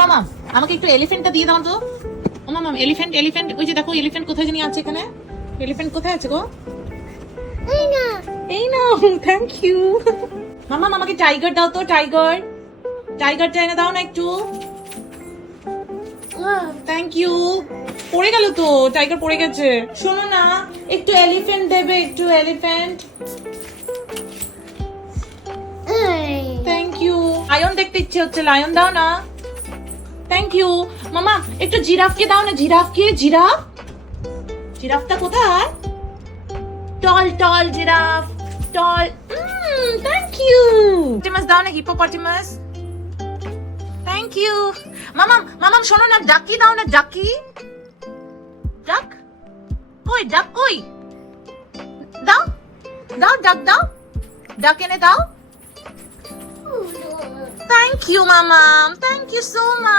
মামা আমাকে একটু এলিফ্যান্টটা দিয়ে দাও তো। ও মামা এলিফ্যান্ট এলিফ্যান্ট, ওই যে দেখো এলিফ্যান্ট কোথায় জানি আছে এখানে। এলিফ্যান্ট কোথায় আছে গো? এই না, থ্যাংক ইউ। মামা আমাকে টাইগার দাও তো, টাইগার। টাইগারটা এনে দাও না একটু। Thank you. পড়ে গেল তো, টাইগার পড়ে গেছে। শোনো না, একটু এলিফ্যান্ট দেবে, একটু এলিফ্যান্ট। Thank you. লায়ন দেখতে ইচ্ছে হচ্ছে, লায়ন দাও না। Thank you. মামা একটু জিরাফকে দাও না, জিরাফকে। জিরাফ, জিরাফটা কোথায়? Tall tall giraffe, tall. Thank you. Hippopotamus দাও না, হিপোপটেমাস। Thank you. মামা মামা শোনো না, ডাকি দাও না, ডাকি। ডাক কই, ডাক কই? দাও দাও, ডাক দাও, ডাক এনে দাও। থ্যাংক ইউ মামা, থ্যাংক ইউ সো মাচ।